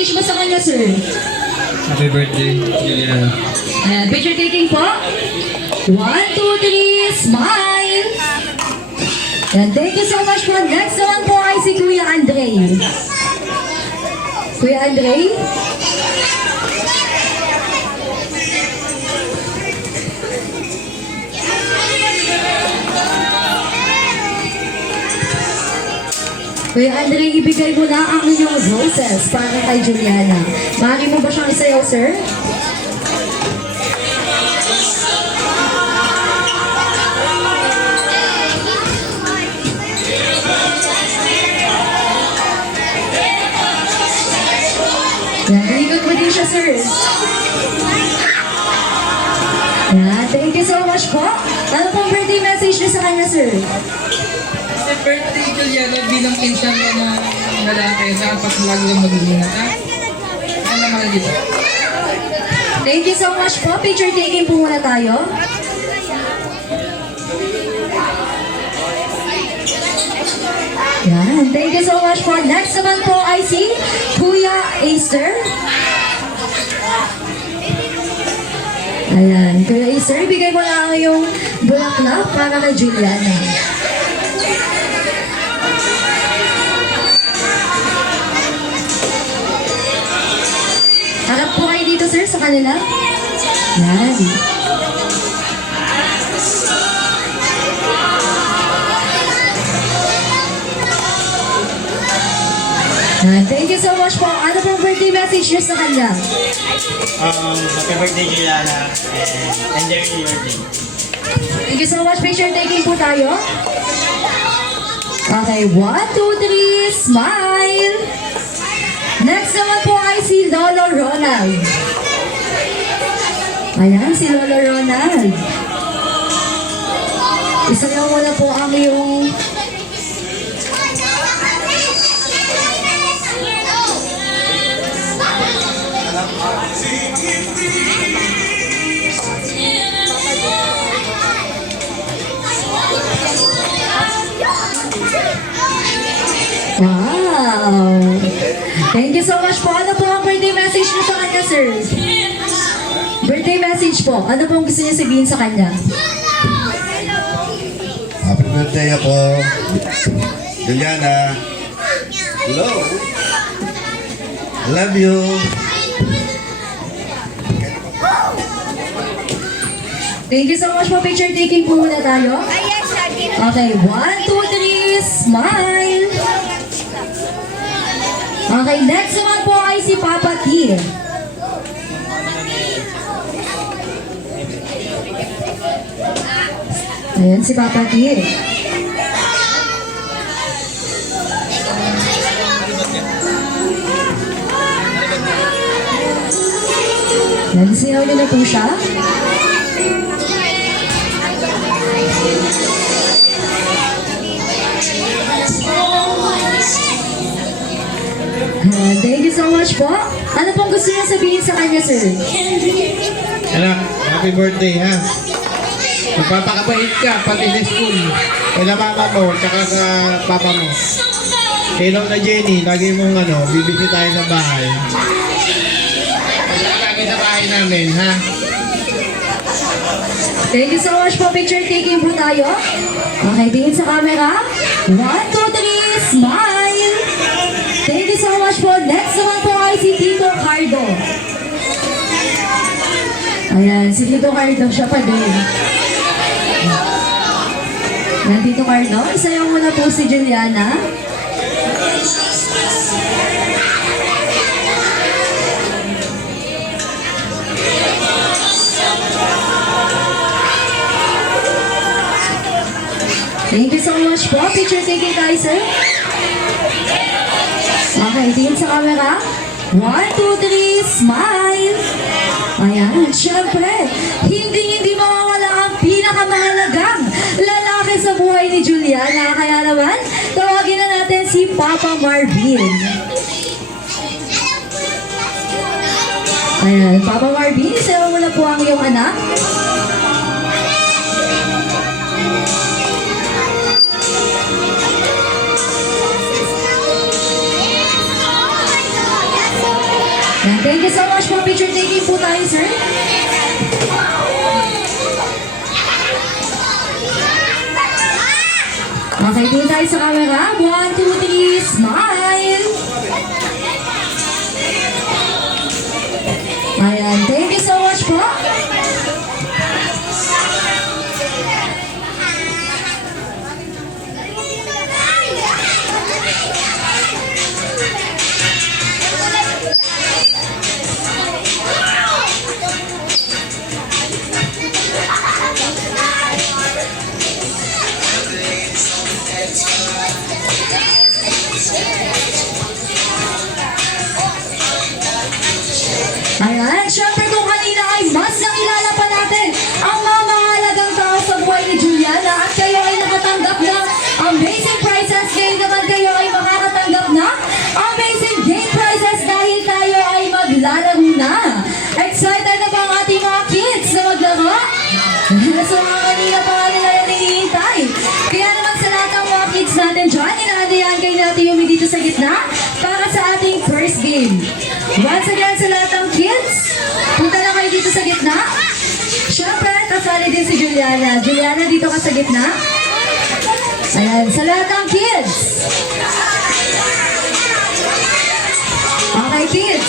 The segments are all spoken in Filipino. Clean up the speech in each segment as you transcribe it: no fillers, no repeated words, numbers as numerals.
message mo sa kanya, sir? Happy birthday, Juliana. Ayan, picture taking po. 1, 2, 3, smile! Ayan, thank you so much po. Next naman po ay si Kuya Andre. Kuya Andre? Kuya Andre, ibigay mo na ang inyong roses para kay Juliana. Maaari mo ba siyang isayaw, sir? Yan, ikot mo din siya, sir. Yan, thank you so much po. Ano pong birthday message niyo sa kanya, sir? Happy birthday, Juliana, bilang pinsan mo na lalaki. Dapat lagi lang mag-ingat, ha? Ano mahal dito? Thank you so much po. Picture taking po muna tayo. Yan, thank you so much po. Next naman po ay si Kuya Acer. Ayan, Kuya Acer, bigay mo na yung bulaklak para kay Juliana. Harap po kayo dito, sir, sa kanila. Yan. Thank you so much po. Ano pong birthday message niyo sa kanya? Happy birthday, Juliana, and enjoy your day. Thank you so much. Picture taking po tayo. Okay, 1, 2, 3, smile! Next naman po ay si Lolo Ronald. Ayan, si Lolo Ronald. Isayaw mo na po ang iyong... Wow! Thank you so much po. Ano po ang birthday message niyo sa kanya, sir? Birthday message po. Ano po ang gusto niyo sabihin sa kanya? Happy birthday ako, Juliana. Hello. I love you. Thank you so much po. Picture taking po muna tayo. Okay, 1, 2, 3, smile! Okay, next naman po ay si Papa T. Ayan si Papa T. Nagsinaw niyo na po siya. Thank you so much po. Ano pong gusto niyo sabihin sa kanya, sir? Anak, happy birthday, ha? Magpapakabait ka, pati sa school. Kaya mama mo, tsaka sa papa mo. Kailang na Jenny, lagi mong bibisi tayo sa bahay. Lagi sa bahay namin, ha? Thank you so much po. Picture taking po tayo. Okay, tingin sa camera. 1, 2, 3, smile! Thank you so much po. Next naman po ay si Tito Cardo. Ayan, si Tito Cardo, siya pa din. Ayan, Tito Cardo. Isayaw mo na po si Juliana. Thank you so much po. Picture taking tayo, sir. Okay, tingin sa camera. 1, 2, 3, smile! Ayan, syempre, hindi mawawala ang pinakamahalagang lalaki sa buhay ni Juliana. Kaya naman, tawagin na natin si Papa Marvin. Ayan, Papa Marvin, isayaw mo na po ang iyong anak. Yan, thank you so much po. Picture taking po tayo, sir. Okay, tingin tayo sa camera. 1, 2, 3, smile! Ayan, thank you so much po. Ayan, syempre kung kanina ay mas nakilala pa natin ang mga mahalagang tao sa buhay ni Juliana at kayo ay nakatanggap ng amazing prizes. Ngayon naman kayo ay makakatanggap ng amazing game prizes dahil tayo ay maglalaro na. Excited na ba ang ating mga kids na maglaro? So mga kanina pa nga nila yan hinihintay. Kaya naman sa lahat ng mga kids natin dyan, inaadayan kayo natin yung dito sa gitna para sa ating first game. Once again sa lahat ng kids, punta na kayo dito sa gitna. Siyempre, kasali din si Juliana. Juliana, dito ka sa gitna. Ayan, sa lahat ng kids. Okay, kids.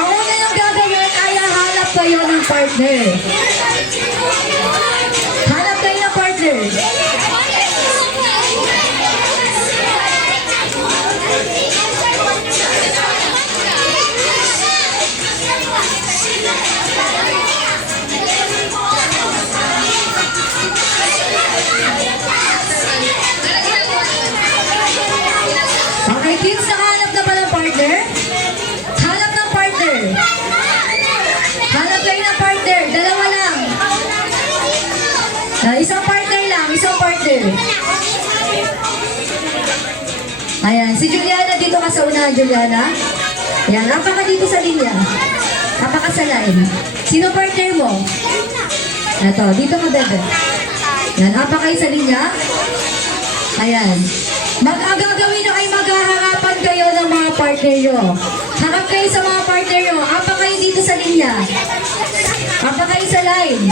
Ang una yung gagawin ay hanap kayo ng partner. Hanap kayo ng partner. Okay, kids, nakahanap na ba ng partner? Hanap ng partner. Hanap kayo ng partner. Dalawa lang. Isang partner lang. Isang partner. Ayan, si Juliana, dito ka sa unahan, Juliana. Ayan, apa ka dito sa linya. Apa ka sa line. Sino partner mo? Ito, dito ka, bebe. Ayan, apa kayo sa linya. Ayan. Mag-agagawin nyo ay maghaharapan kayo ng mga partner nyo. Harap kayo sa mga partner nyo. Apa kayo dito sa linya. Apa kayo sa line.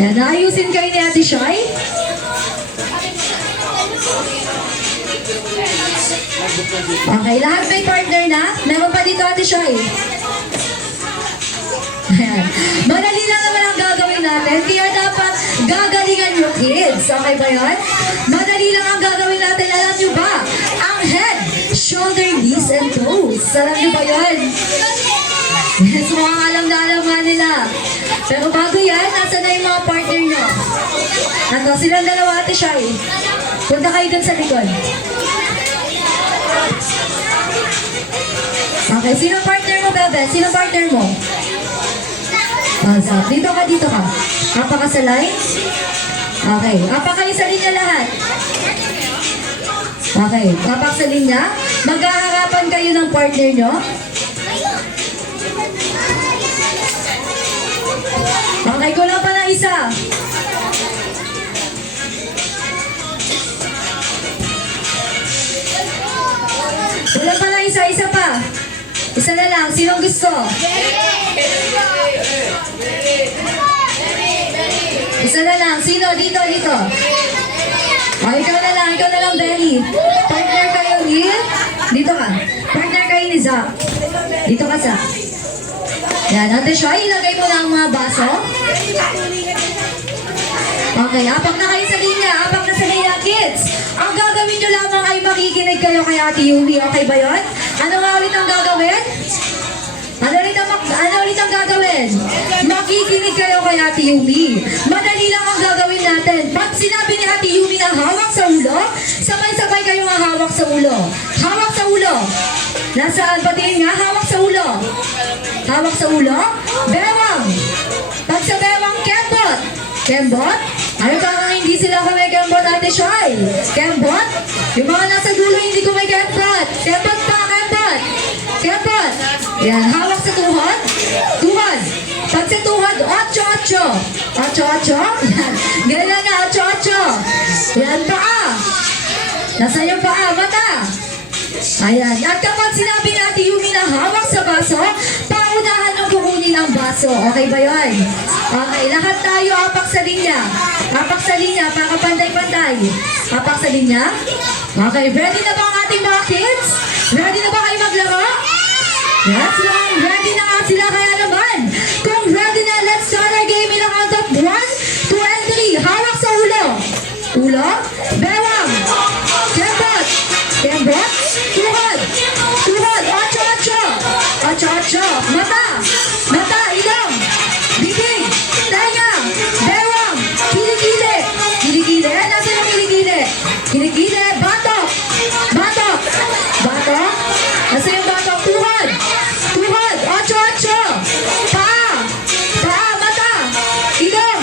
Ayan, naayusin kayo ni Ate Shai. Okay, lahat may partner na. Meron pa dito Ate Shai. Ayan. Madali lang naman ang gagawin natin. Kaya dapat gagalingan yung kids. Okay ba yun? Madali lang ang gagawin natin. Alam nyo ba? Ang head, shoulder, knees, and toes. Alam nyo ba yun? Yes, mukhang alam na alam nga nila. Pero bago yan, nasa na yung mga partner nyo? Ano, silang dalawa Ate Shai. Punta kayo dun sa likod. Okay, sino partner mo, bebe? Sino partner mo? Dito ka, dito ka. Apa ka sa line? Okay. Apa kayo sa linya lahat? Okay. Apa sa linya? Maghaharapan kayo ng partner nyo? Okay, kulang pa ng isa. Kulang pa ng isa, isa pa. Isa na lang. Sinong gusto? Isa na lang. Sino? Dito, dito. O, ikaw na lang, Belly. Partner kayo ni... Dito ka. Partner kayo ni Zach. Dito ka, Zach. Yan, Ate Shai, ilagay mo na ang mga baso. Okay, apak na kayo sa linya. Apak na sa linya, kids. Ang gagawin nyo lamang ay makikinig kayo kay Ate Yumi. Okay ba yun? Ano nga ulit ang gagawin? Ano ulit ang gagawin? Makikinig kayo kay Ate Yumi. Madali lang ang gagawin natin. Pag sinabi ni Ate Yumi na hawak sa ulo, sabay-sabay kayo nga hawak sa ulo. Hawak sa ulo. Nasaan? Patingin nga, hawak sa ulo. Hawak sa ulo. Bewang. Pag sa bewang, kembot. Kembot? Ano ka nga hindi sila kumikembot, Ate Shai? Kembot? Yung mga nasa dulo hindi kumikembot. Kembot pa, kembot. Kembot. Yan, hawak sa tuhod. Tuhod. Pag sa tuhod, ocho-ocho. Ocho-ocho. Yan. Ganyan nga, ocho-ocho. Yan, paa. Nasaan yung paa? Mata. Ayan. At kapag sinabi natin Yumi na hawak sa baso, paunahan ng kukunin ang baso. Okay ba yun? Okay, lahat tayo apak sa linya. Apak sa linya para pantay-pantay. Apak sa linya. Okay, ready na ba ang ating mga kids? Ready na ba kayo maglaro? Yes, ma'am. Ready na nga sila kaya naman. Kung ready na, let's start our game in a count of 1, 2, and 3. Hawak sa ulo. Ulo. Bewang. Kembot. Kembot. Tuhod. Tuhod. Ocho, ocho. Ocho, ocho. Mata. Mata. Ilong. Bibig. Tenga. Bewang. Kilikili. Kilikili. Nasaan yung kilikili? Kilikili. Batok. Batok. Batok. Nasaan yung batok? Tuhod. Tuhod. Ocho, ocho. Paa. Paa. Mata. Ilong.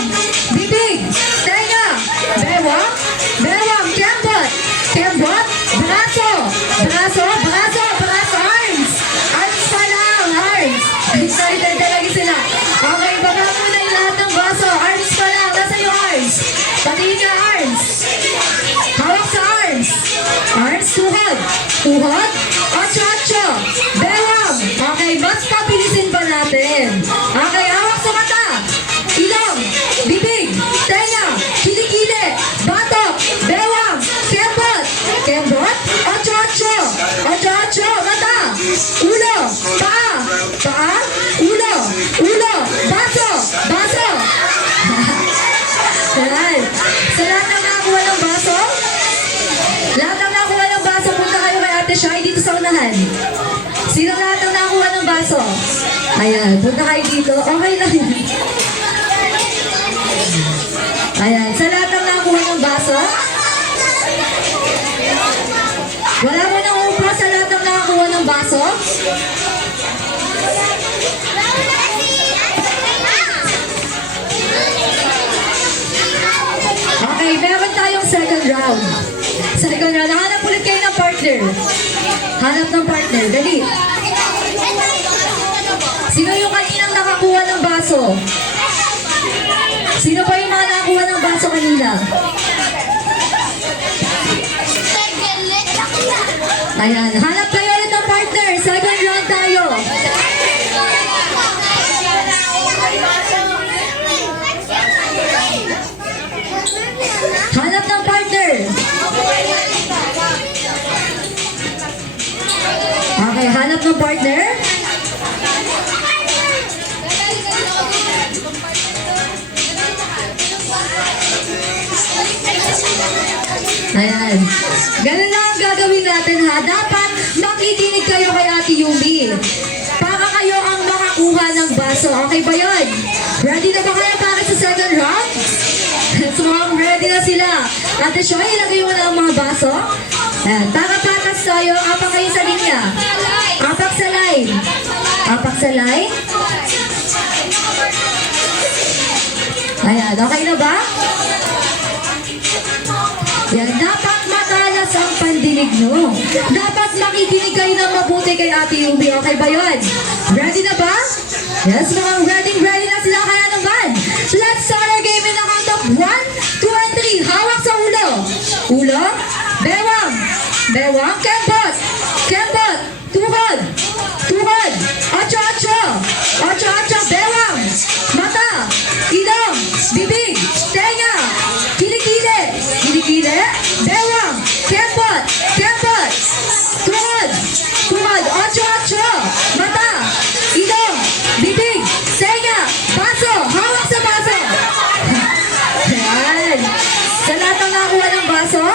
Bibig. Tenga. Bewang. Bewang. Kembot. Kembot. Braso. Braso. Braso. Braso. Arms. Arms pa lang. Arms. Excited talaga sila. Okay, baba muna yung lahat ng baso. Arms pa lang. Nasa yung arms? Patingin ka arms. Hawak sa arms. Arms. Tuhod. Tuhod. Ocho, ocho. Bewang. Okay, mas pabilisin pa natin. Okay, hawak sa mata. Ilong. Bibig. Tenga. Kilikili. Batok. Bewang. Kembot. Kembot. Ocho, ocho. Ocho, ocho. Mata. Ulo. Paa. Paa. Ulo. Ulo. Baso. Baso. Ayan. Sa lahat ng nakakuha ng baso, lahat ng nakakuha ng baso, punta kayo kay Ate Shai dito sa unahan. Sino lahat ng nakakuha ng baso? Ayan, punta kayo dito. Okay lang yan. Ayan, sa lahat ng nakakuha ng baso, wala mo nang upo sa lahat ng nakakuha ng baso. Okay, meron tayong second round. Second round, hanap ulit kayo ng partner. Hanap ng partner, dali. Sino yung kaninang nakakuha ng baso? Sino pa yung mga nakakuha ng baso kanina? Ayan, hanap kayo ulit ng partner. Second round tayo. Hanap ng partner. Okay, hanap ng partner. Ayan. Ganun lang ang gagawin natin ha. Dapat makikinig kayo kay Ate Yumi. Para kayo ang makakuha ng baso. Okay ba yun? Ready na ba kayo para sa second round? So, ready na sila. Ate Shoy, ilagay mo na ang mga baso. Ayan. Para patas tayo, apak kayo sa linya. Apak sa line. Apak sa line. Ayan. Okay na ba? Yan, dapat matalas ang pandinig nyo. Dapat makikinig kayo ng mabuti kay Ate Yumi. Okay ba yun? Ready na ba? Yes, mga ready na sila. Kaya naman, let's start our game in a count of 1, 2, and 3. Hawak sa ulo. Ulo. Bewang. Bewang. Kembot. Kembot. Tuhod. Tuhod. Ocho, ocho. Ocho, ocho. Bewang. Mata. Ilong. Bibig. Tenga. Kilikili. Kilikili. Bewang. Kembot. Kembot. Tuhod. Tuhod. Ocho, ocho. Mata. Ilong. Bibig. Tenga. Baso. Hawak sa baso. Ayan. Sa lahat ng nakakuha ng baso,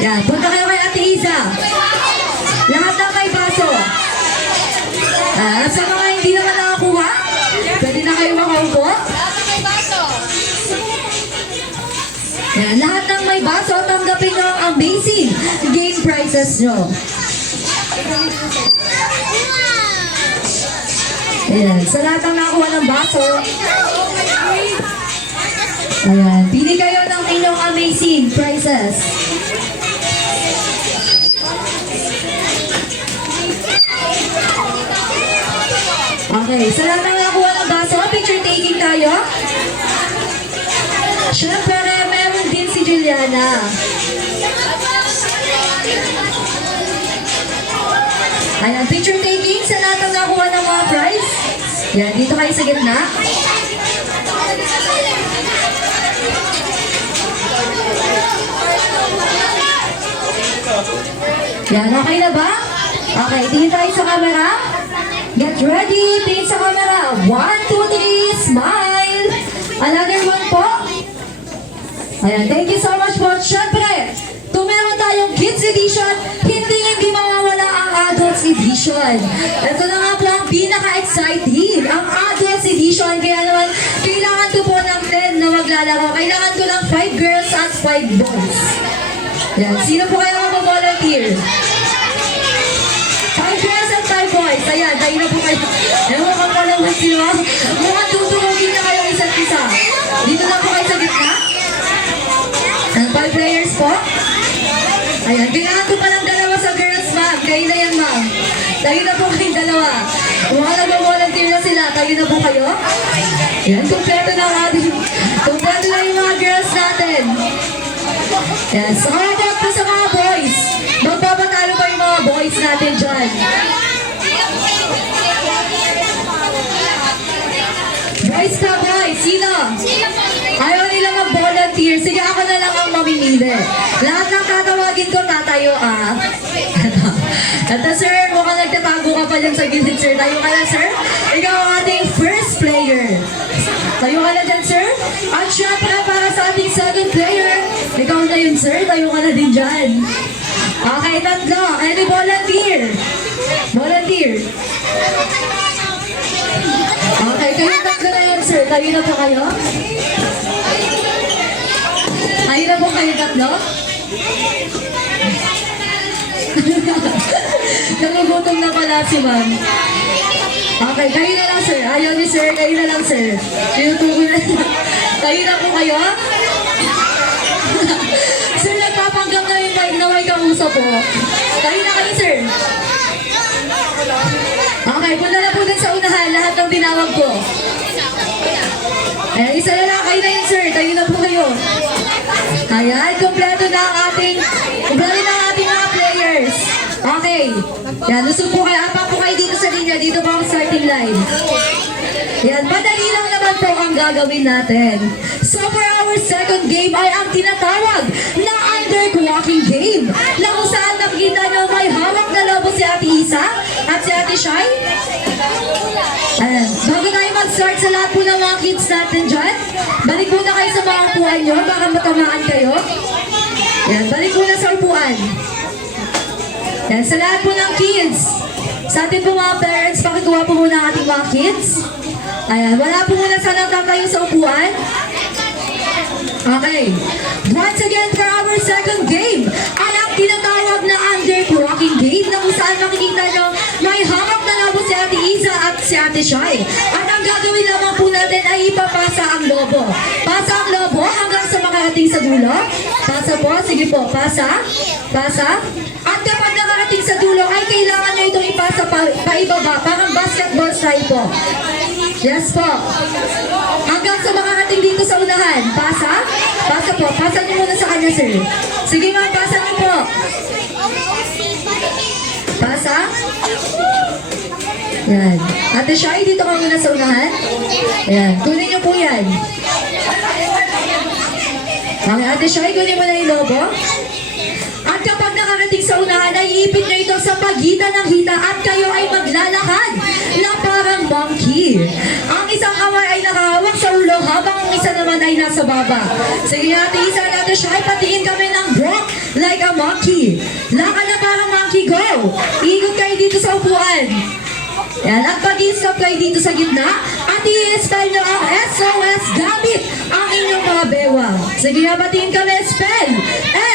yan. Punta kayo kay Ate Isa. Lahat na may baso. Sa mga hindi naman nakakuha, pwede na kayo makaupo. Yan. Lahat ng may baso, tanggapin nyo ang amazing game prizes nyo. Ayan. Sa lahat ng nakakuha ng baso, ayan. Pili kayo ng inyong amazing prizes. Okay, sa lahat ng nakakuha ng baso, picture taking tayo. Siyempre, meron din si Juliana. Ayan, picture taking sa lahat ng nakuha ng mga prize. Yan, dito kayo sa gitna. Yan, okay na ba? Okay, tingin tayo sa camera. Get ready, tingin sa camera. 1, 2, 3, smile. Another one po. Ayan, thank you so much po. Siyempre, kung meron tayong Kids Edition, hindi mawawala ang Adults Edition. Ito na nga po ang pinaka-exciting, ang Adults Edition. Kaya naman, kailangan ko po ng 10 na maglalaro. Kailangan ko ng 5 girls at 5 boys. Yan, sino po kaya mag-volunteer? 5 girls at 5 boys. Ayan, dahil na po kayo. Ewan ko pa naman sila. Mukhang tutulogin na kayo isa't isa. Dito na po kayo sa gitna. Ang 5 players po. Ayan, kailangan ko pa ng dalawa sa girls, ma'am. Kayo na yan, ma'am. Tayo na po kayong dalawa. Mukhang nag-volunteer na sila. Tayo na po kayo. Ayan, kompleto na ang ating. Kompleto na yung mga girls natin. Yes, so how about po sa mga boys? Magpapatalo pa yung mga boys natin dyan. Boys ka, boys. Sino? Ayaw nila mag-volunteer. Sige, ako na lang ang mamimili. Lahat ng tatawagin ko, tatayo, ah. Ito, sir, mukhang nagtatago ka pa dyan sa gilid, sir. Tayo ka na, sir. Ikaw ang ating first player. Tayo ka na dyan, sir. At syempre, para sa ating second player, ikaw na yun, sir. Tayo ka na din dyan. Okay, tatlo. Any volunteer? Volunteer. Okay, kayo tatlo na yun, sir. Tayo na po kayo. Tayo na po kayo tatlo. Nagugutom na pala si ma'am. Okay, kayo na lang, sir. Ayaw ni sir, kayo na lang, sir. Tinutukoy na lang. Kayo na po kayo. Sir, nagpapanggap na yung mic na may kausap po. Kayo na kayo, sir. Okay, punta na po dun sa unahan. Lahat ng tinawag ko. Ayan, isa na lang. Kayo na yun, sir. Kayo na po kayo. Ayan, kompleto na ang ating mga players. Okay. Yan, lusog po kayo. Apak po kayo dito sa linya. Dito po ang starting line. Yan, madali lang naman po ang gagawin natin. So for our second game ay ang tinatawag na underclocking game. Na kung saan nakikita nyo may hawak na lobo si Ate Isa at si Ate Shai. Ayan, bago tayo mag-start sa lahat po ng mga kids natin dyan, balik muna kayo sa mga upuan nyo, baka matamaan kayo. Ayan, balik muna sa upuan. Ayan, sa lahat po ng kids, sa ating po mga parents, pakikuha po muna ang ating mga kids. Ayan, wala po muna sana tayo sa upuan. Okay. Once again, for our second game, ay ang tinatawag na underclocking game na kung saan makikita nyo may hawak na lobo si Ate Isa at si Ate Shai. At ang gagawin lamang po natin ay ipapasa ang lobo. Pasa ang lobo hanggang sa makarating sa dulo. Pasa po, sige po, pasa. Pasa. At kapag nakarating sa dulo ay kailangan nyo itong ipasa paibaba, parang basketball style po. Yes po. Hanggang sa makarating dito sa unahan. Pasa? Pasa po. Pasa niyo muna sa kanya, sir. Sige ma'am, pasa niyo po. Pasa? Yan. Ate Shai, dito ka muna sa unahan. Yan. Kunin niyo po yan. Okay, Ate Shai, kunin mo na yung lobo. At kapag nakarating sa unahan, ay iipit nyo ito sa pagitan ng hita at kayo ay maglalakad na parang monkey. Ang isang kamay ay nakahawak sa ulo habang ang isa naman ay nasa baba. Sige Ate Isa at Ate Shai, patingin kami ng walk like a monkey. Lakad na parang monkey, go! Ikot kayo dito sa upuan. Yan, at pag-i-stop kayo dito sa gitna at i-spell nyo ang SOS gamit ang inyong mga bewang. Sige nga, patingin kami, spell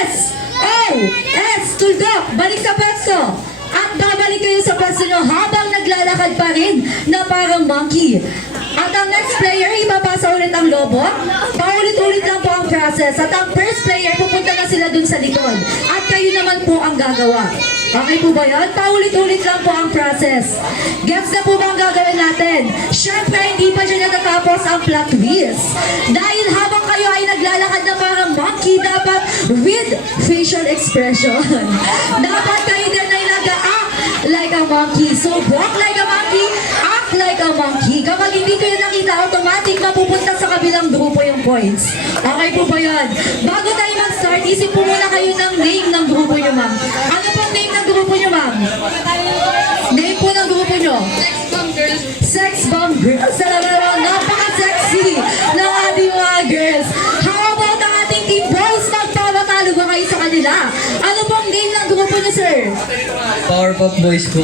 S-O-S, tuldok, balik sa pwesto. At babalik kayo sa pwesto nyo habang naglalakad pa rin na parang monkey. At ang next player, ipapasa ulit ang lobo. Paulit-ulit lang po ang process. At ang first player, pupunta na sila dun sa likod. At kayo naman po ang gagawa. Okay po ba yun? Paulit-ulit lang po ang process. Gets na po ba ang gagawin natin? Siyempre, hindi pa dyan natatapos ang plot twist. Dahil habang kayo ay naglalakad na parang monkey, dapat with facial expression. Dapat kayo din ay nag-act like a monkey. So, walk like a monkey, act like a monkey. Kapag hindi ko yun nakita, automatic mapupunta sa kabilang grupo yung points. Okay po ba yun? Bago tayo mag-start, isip po muna kayo ng name ng grupo nyo, ma'am. Ano pong name ng grupo nyo, ma'am? Name po ng grupo nyo? Sex Bomb Girls. Talaga naman, napaka-sexy ng ating mga girls. How about ang ating team boys? Magpapatalo ba kayo sa kanila? Ano pong name ng grupo nyo, sir? Powerpuff Boys po.